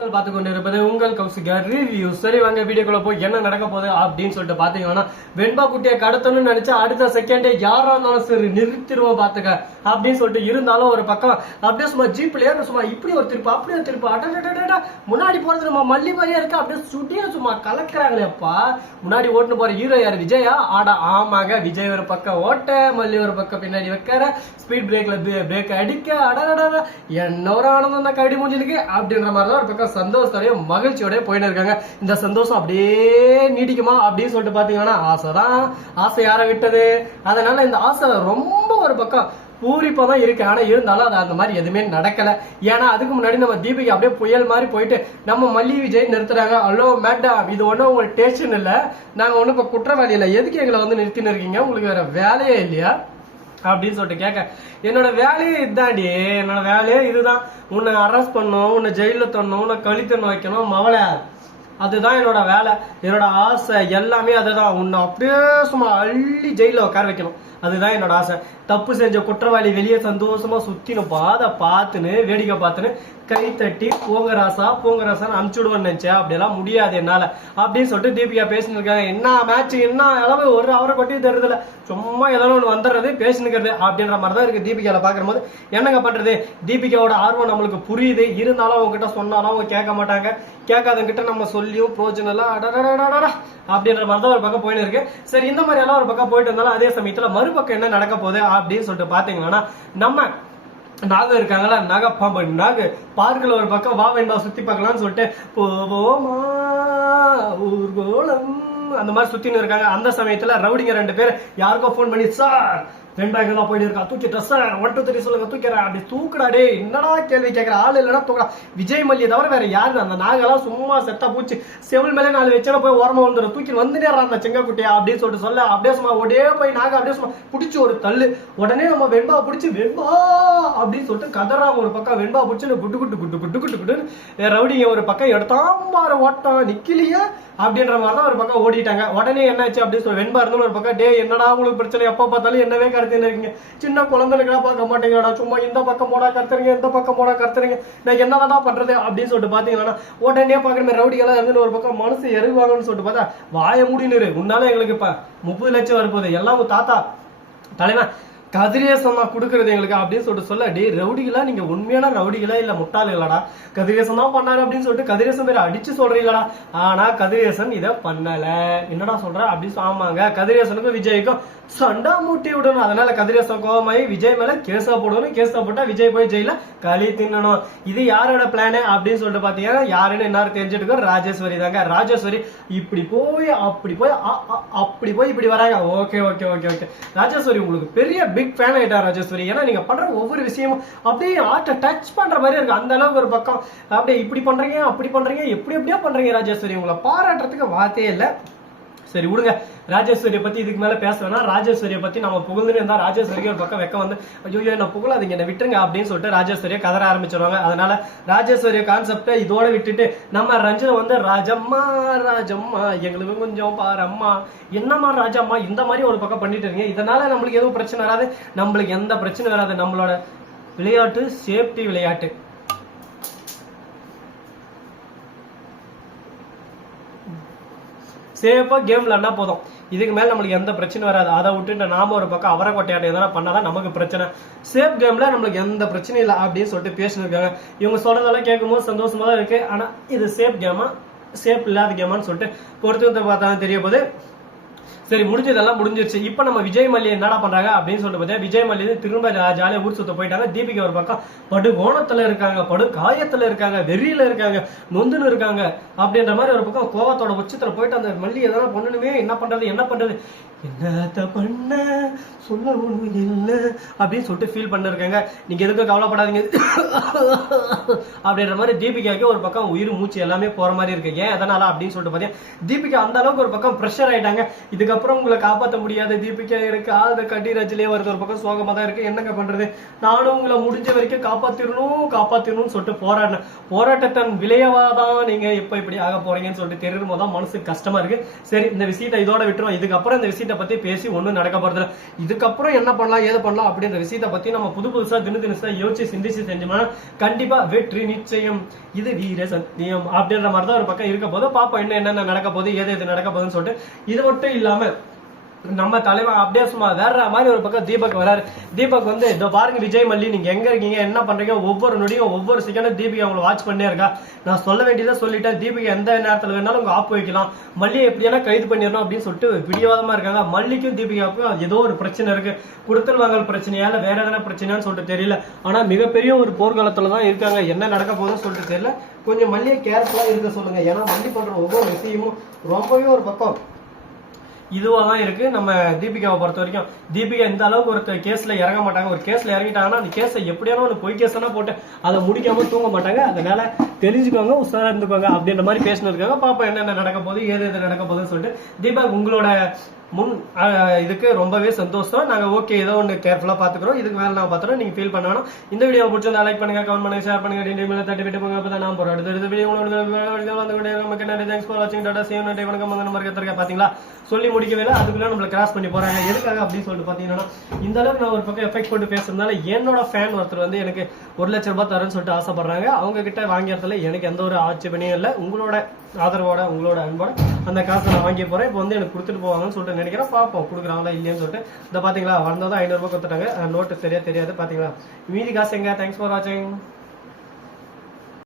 பார்த்து கொண்டு இருப்பது உங்கள் கௌசிகா ரிவ்யூ. சரி வாங்க வீடியோக்குள்ள போய் என்ன நடக்க போகுது அப்படின்னு சொல்லிட்டு பாத்தீங்கன்னா, வெண்பா குட்டியை கடத்தணும்னு நினைச்சா அடுத்த செகண்டே யாரா இருந்தாலும் சரி நிறுத்திடுவோம் பாத்துக்க அப்படின்னு சொல்லிட்டு இருந்தாலும் ஒரு பக்கம் அப்படியே சும்மா ஜீப்லயே சும்மா இப்படி ஒரு திருப்பு அப்படி ஒரு திருப்பு அட்டா முன்னாடி போறது நம்ம மல்லி மாதிரியா இருக்கு அப்படியே சுட்டியா சும்மா கலக்குறாங்களேப்பா. முன்னாடி ஓட்டுன்னு போற ஹீரோ யாரு? விஜயா? ஆடா ஆமாங்க, விஜய் ஒரு பக்கம் ஓட்ட, மல்லி ஒரு பக்கம் பின்னாடி வைக்கிற, ஸ்பீட் பிரேக்ல பிரேக் அடிக்க, அடடா என்ன ஒரு ஆனந்தம் தான் கடி மூஞ்சிலுக்கு அப்படின்ற மாதிரிதான் ஒரு பக்கம் சந்தோஷத்தோடய மகிழ்ச்சியோட போயிட்டு இருக்காங்க. இந்த சந்தோஷம் அப்படியே நீடிக்குமா அப்படின்னு சொல்லிட்டு பாத்தீங்கன்னா, ஆசைதான். ஆசை யாரை விட்டது? அதனால இந்த ஆசை ரொம்ப ஒரு பக்கம் பூரிப்பா தான் இருக்கு. ஆனா இருந்தாலும் அது அந்த மாதிரி எதுவுமே நடக்கல. ஏன்னா அதுக்கு முன்னாடி நம்ம தீபிகா அப்படியே புயல் மாதிரி போயிட்டு நம்ம மல்லி விஜய் நிறுத்துறாங்க. ஹலோ மேடம், இது ஒன்றும் உங்களுக்கு டேஷன் இல்லை, நாங்க ஒன்றும் இப்போ குற்றவாளி இல்லை, எதுக்கு எங்களை வந்து நிறுத்தின்னு இருக்கீங்க, உங்களுக்கு வேற வேலையே இல்லையா அப்படின்னு சொல்லிட்டு கேட்க, என்னோட வேலையே இதுதாண்டி, என்னோட வேலையே இதுதான், உன்னை அரெஸ்ட் பண்ணணும், உன்னை ஜெயில தரணும், உன்னை கழித்தணும் வைக்கணும் மவளை, அதுதான் என்னோட வேலை, என்னோட ஆசை எல்லாமே அதுதான், உன்னை அப்படியே சும்மா அள்ளி ஜெயில உட்கார வைக்கணும், அதுதான் என்னோட ஆசை. தப்பு செஞ்ச குற்றவாளி வெளியே சந்தோஷமா சுத்தினும் அதை பார்த்துன்னு வேடிக்கை பார்த்துன்னு கை தட்டி போங்க ராசான்னு அனுப்பிச்சுடுவேன்னு நினைச்சேன். அப்படியெல்லாம் முடியாது என்னால அப்படின்னு சொல்லிட்டு தீபிகா பேசின்னு இருக்காங்க. என்ன மேட்ச், என்ன அளவு, ஒரு அவரை கொட்டி தருதுல, சும்மா ஏதாவது ஒன்று வந்துடுறது பேசினுக்கிறது அப்படின்ற மாதிரி தான் இருக்கு. தீபிகால பாக்குற போது என்னங்க பண்றது, தீபிகாவோட ஆர்வம் நம்மளுக்கு புரியுது. இருந்தாலும் அவங்க கிட்ட சொன்னாலும் அவங்க கேட்க மாட்டாங்க. கேட்காதவங்க கிட்ட நம்ம சொல்லியும் பிரோஜனம் இல்லை அப்படின்ற மாதிரி தான் ஒரு பக்கம் போயின்னு இருக்கு. சரி, இந்த மாதிரி எல்லாம் ஒரு பக்கம் போயிட்டு இருந்தாலும் அதே சமயத்துல மறுபக்கம் என்ன நடக்க போகுது அப்படின்னு சொல்லிட்டு பாத்தீங்கன்னா, நம்ம நாகம் இருக்காங்களா, நாகப்பாம்பு நாகு பார்க்கல ஒரு பக்கம் வா வேண்டா சுத்தி பார்க்கலாம்னு சொல்லிட்டு போவோமா ஊர்கோலம் அந்த மாதிரி சுத்தின்னு இருக்காங்க. அந்த சமயத்துல ரவுடிங்க ரெண்டு பேர் யாருக்கோ போன் பண்ணி, சார் வெண்பா தான் போயிட்டு இருக்கா, தூக்கிட்ட சார் 1 2 3 சொல்லுங்க, தூக்கிறேன் அப்படி தூக்குடாடே, என்னடா கேள்வி கேட்கிற, ஆள் இல்லைன்னா தூக்கடா. விஜய் மல்லியை தவிர வேற யாரு? அந்த நாகெல்லாம் சும்மா செத்தா பூச்சி செவில் மேலே 4 வச்சா போய் ஓரமா வந்துடும், தூக்கி வந்துட்டே அந்த செங்கக்குட்டியா அப்படின்னு சொல்லிட்டு சொல்ல, அப்படியே சும்மா ஒடே போய் நாக அப்படியே சும்மா பிடிச்சி ஒரு தள்ளு. உடனே நம்ம வெண்பா பிடிச்சி வெண்பா அப்படின்னு சொல்லிட்டு கதறாங்க ஒரு பக்கம். வெண்பா பிடிச்சி குட்டு குட்டு குட்டு குட்டு குட்டு குட்டு ரவுடிங்க ஒரு பக்கம் எடுத்தாம்பாரு ஓட்டம் நிக்கலையா அப்படின்ற மாதிரி தான் ஒரு பக்கம் ஓடிட்டாங்க. உடனே என்னாச்சு அப்படின்னு சொல்லி வெண்பா இருந்தாலும் ஒரு பக்கம், டே என்னடா உங்களுக்கு பிரச்சனை, எப்ப பார்த்தாலும் என்னவே கருத்துன்னு இருக்கீங்க, சின்ன குழந்தைகளா பார்க்க மாட்டேங்கிறடா, சும்மா இந்த பக்கம் போடா கருத்துறீங்க, இந்த பக்கம் போடா கருத்துறீங்க, நான் என்னடா பண்றது அப்படின்னு சொல்லிட்டு பாத்தீங்கன்னா, உடனே பாக்குற ரவுடிகளா இருந்து ஒரு பக்கம் மனசு எருவாங்கன்னு சொல்லிட்டு பார்த்தா, வாய முடின்னு உன்னால எங்களுக்கு இப்ப 30 லட்சம் வரப்போகுது, எல்லாம் தாத்தா தலைவன் கதிரேசன் தான் கொடுக்கறது எங்களுக்கு அப்படின்னு சொல்லிட்டு சொல்ல, டே ரவுடிகளா நீங்க உண்மையான ரவுடிகளா இல்ல முட்டாளுகளாடா, கதிரேசன் தான் பண்ணாரு அப்படின்னு சொல்லிட்டு கதிரேசன் பேரை அடிச்சு சொல்றீங்களா? ஆனா கதிரேசன் இதை பண்ணல, என்னடா சொல்ற அப்படின்னு. ஆமாங்க, கதிரேசனுக்கும் விஜய்க்கும் சண்டா மூட்டி விடணும், அதனால கதிரேசன் கோபமாயி விஜய் மேல கேஸா போடணும், கேஸா போட்டா விஜய் போய் ஜெயில களி தின்னணும். இது யாரோட பிளானு அப்படின்னு சொல்லிட்டு பாத்தீங்கன்னா, யாருன்னு என்ன தெரிஞ்சுட்டு ராஜேஸ்வரி தாங்க. ராஜேஸ்வரி இப்படி போய் அப்படி போய் அப்படி போய் இப்படி வராங்க. Okay okay okay okay Rajeswari உங்களுக்கு பெரிய பிக் ஃபேன் ஆயிட்டா ராஜேஸ்வரி. ஏன்னா நீங்க பண்ற ஒவ்வொரு விஷயமும் அப்படியே ஆர்ட்டை டச் பண்ற மாதிரி இருக்கு. அந்த அளவுக்கு ஒரு பக்கம் அப்படியே இப்படி பண்றீங்க அப்படி பண்றீங்க எப்படி எப்படியா பண்றீங்க ராஜேஸ்வரி, உங்களை பாராட்டுறதுக்கு வார்த்தையே இல்லை. சரி விடுங்க, ராஜேஸ்வரியை பத்தி இதுக்கு மேல பேசணும்னா, ராஜேஸ்வரியை பத்தி நம்ம புகழ்ந்துன்னு இருந்தா ராஜேஸ்வரிக்கு ஒரு பக்கம் வெக்கம் வந்து, ஐயோ என்ன புகழாதீங்க என்ன விட்டுருங்க அப்படின்னு சொல்லிட்டு ராஜேஸ்வரியை கதற ஆரம்பிச்சிருவாங்க. அதனால ராஜேஸ்வரிய கான்செப்டை இதோட விட்டுட்டு நம்ம ரஞ்சில வந்து ராஜம்மா ராஜம்மா எங்களுக்கு கொஞ்சம் பாரம்மா, என்னம்மா ராஜம்மா இந்த மாதிரி ஒரு பக்கம் பண்ணிட்டு இருக்கீங்க, இதனால நம்மளுக்கு எதுவும் பிரச்சனை வராது, நம்மளுக்கு எந்த பிரச்சனை வராது, நம்மளோட விளையாட்டு சேஃப்டி விளையாட்டு. சேஃபா கேம் விளையாடினா போதும், இதுக்கு மேல நம்மளுக்கு எந்த பிரச்சனை வராது. அதை விட்டுட்டு நாம ஒரு பக்கம் அவரை கொட்டையாட்டம் எதனா பண்ணாதான் நமக்கு பிரச்சனை. சேஃப் கேம்ல நம்மளுக்கு எந்த பிரச்சனையும் இல்லை அப்படின்னு சொல்லிட்டு பேசினிருக்காங்க. இவங்க சொல்றதெல்லாம் கேட்கும் போது சந்தோஷமா தான் இருக்கு. ஆனா இது சேஃப் கேமா சேஃப் இல்லாத கேமான்னு சொல்லிட்டு பொறுத்து பார்த்தா தெரிய போது. சரி, முடிஞ்சதெல்லாம் முடிஞ்சிருச்சு. இப்ப நம்ம விஜய் மல்லி என்னடா பண்றாங்க அப்படின்னு சொல்லிட்டு பார்த்தா, விஜய் மல்லி திரும்ப ஜாலியா ஊர் சுத்த போயிட்டாங்க. தீபிகா ஒரு பக்கம் படு கோணத்துல இருக்காங்க, படு காயத்துல இருக்காங்க, வெறியில இருக்காங்க, நொந்துன்னு இருக்காங்க அப்படின்ற மாதிரி ஒரு பக்கம் கோவத்தோட உச்சத்துல போயிட்டு அந்த மல்லி எதனா பண்ணணுமே, என்ன பண்றது என்னத்த பண்ண சொல்ல ஒண்ணு இல்லை அப்படின்னு சொல்லிட்டு ஃபீல் பண்ணிருக்காங்க. நீங்க எதுக்கும் கவலைப்படாதீங்க அப்படின்ற மாதிரி தீபிகாவுக்கு ஒரு பக்கம் உயிர் மூச்சு எல்லாமே போற மாதிரி இருக்கு. ஏன் எதனால அப்படின்னு சொல்லிட்டு பாத்தீங்கன்னா, தீபிகா அந்த அளவுக்கு ஒரு பக்கம் ப்ரெஷர் ஆயிட்டாங்க. இதுக்கப்புறம் உங்களை காப்பாற்ற முடியாது, தீபிகா இருக்கு ஆள் கட்டிராஜிலே வருது, ஒரு பக்கம் சோகமா தான் இருக்கு. என்னங்க பண்றது, நானும் உங்களை முடிஞ்ச வரைக்கும் காப்பாத்திரணும்னு சொல்லிட்டு போராடினேன். போராட்டத்தின் விளைவாதான் நீங்க இப்ப இப்படி ஆக போறீங்கன்னு சொல்லிட்டு தெரியும் போதுதான் மனசுக்கு கஷ்டமா இருக்கு. சரி, இந்த விஷயத்தை இதோட விட்டுருவோம். இதுக்கப்புறம் இந்த விஷயத்தை விஷயத்தை பத்தி பேசி ஒண்ணும் நடக்க போறது. இதுக்கப்புறம் என்ன பண்ணலாம் ஏது பண்ணலாம் அப்படின்ற விஷயத்தை பத்தி நம்ம புதுசா தினசா யோசிச்சு சிந்திச்சு செஞ்சோம்னா கண்டிப்பா வெற்றி நிச்சயம். இது வீர சத்தியம் அப்படின்ற மாதிரி தான் ஒரு பக்கம் இருக்க போது. பாப்போம் என்னென்ன நடக்க போகுது, எது நடக்க போகுதுன்னு சொல்லிட்டு. இது மட்டும் இல்லாம நம்ம தலைவன் அப்படியே சும்மா வேற மாதிரி ஒரு பக்கம் தீபக் வராரு. தீபக் வந்து இதோ பாருங்க விஜய் மல்லி, நீங்க எங்க இருக்கீங்க, என்ன பண்றீங்க, ஒவ்வொரு நொடியும் ஒவ்வொரு செகண்டும் தீபிகா அவங்களை வாட்ச் பண்ணே இருக்கா. நான் சொல்ல வேண்டியதை சொல்லிட்டேன், தீபிகா எந்த நேரத்துல வேணாலும் உங்க ஆப்பு வைக்கலாம், மல்லியை எப்படியான கைது பண்ணிடணும் அப்படின்னு சொல்லிட்டு பிடிவாதமா இருக்காங்க. மல்லிக்கும் தீபிகாவுக்கும் ஏதோ ஒரு பிரச்சனை இருக்கு. கொடுத்தல் வாங்கல் பிரச்சனையா இல்ல வேற எதனா பிரச்சனையான்னு சொல்லிட்டு தெரியல. ஆனா மிகப்பெரிய ஒரு போர்க்காலத்துலதான் இருக்காங்க. என்ன நடக்க போகுதுன்னு சொல்லிட்டு தெரியல. கொஞ்சம் மல்லியை கேர்ஃபுல்லா இருக்க சொல்லுங்க. ஏன்னா மல்லி பண்ற ஒவ்வொரு விஷயமும் ரொம்பவே ஒரு பக்கம் இதுவா தான் இருக்கு. நம்ம தீபிகாவை பொறுத்த வரைக்கும் தீபிகா இந்த அளவுக்கு ஒரு கேஸ்ல இறங்க மாட்டாங்க. ஒரு கேஸ்ல இறங்கிட்டாங்கன்னா அந்த கேஸை எப்படியான ஒரு பொய் கேஸ்னா போட்டு அதை முடிக்காம தூங்க மாட்டாங்க. அதனால தெரிஞ்சுக்கோங்க, உஷாரா இருந்துக்கோங்க அப்படின்ற மாதிரி பேசினு இருக்காங்க. பாப்பா என்னென்ன நடக்க போகுது, ஏது நடக்க போகுதுன்னு சொல்லிட்டு. தீபக் உங்களோட முன் இதுக்கு ரொம்பவே சந்தோஷம். நாங்க ஓகே ஏதோ ஒன்று கேர்ஃபுல்லா பாத்துக்கிறோம். இதுக்கு மேல நான் பாத்துறோம். நீங்க ஃபீல் பண்ண வேணும். இந்த வீடியோ பிடிச்சிருந்தா லைக் பண்ணுங்க, கமெண்ட் பண்ணுங்க, ஷேர் பண்ணுங்க, தட்டி விட்டு போங்க. அப்பதான் நான் போறோம் அடுத்த வீடியோ. நமக்கு நிறைய தேங்க்ஸ் ஃபார் வாட்சிங். டாடா சீ யூ. நன்றி வணக்கம். நம்பர் கேட்டிருக்கேன் பாத்தீங்களா, சொல்லி முடிக்கவே இல்லை. அதுக்குள்ள நம்மள கிராஸ் பண்ணி போறாங்க. எதுக்காக அப்படின்னு சொல்லிட்டு பாத்தீங்கன்னா இந்த அளவுக்கு நான் ஒரு பக்கம் எஃபெக்ட் போட்டு பேசுறதுனால என்னோட ஃபேன் ஒருத்தர் வந்து எனக்கு 1 லட்சம் ரூபாய் தரேன்னு சொல்லிட்டு ஆசைப்படுறாங்க. அவங்க கிட்ட வாங்கியதுல எனக்கு எந்த ஒரு ஆட்சேபனையும் இல்லை. உங்களோட ஆதரவோட உங்களோட அன்போட அந்த காசை நான் வாங்கி போறேன். இப்போ வந்து எனக்கு கொடுத்துட்டு போவாங்கன்னு சொல்லிட்டு நினைக்கிறேன். பார்ப்போம் கொடுக்குறாங்களா இல்லையான்னு சொல்லிட்டு. இந்த பாத்தீங்களா வந்ததும் 500 ரூபாய் கொடுத்துட்டாங்க. நோட்டு சரியா தெரியாது பாத்தீங்களா. மீதி காசு எங்க. தேங்க்ஸ் ஃபார் வாட்சிங்.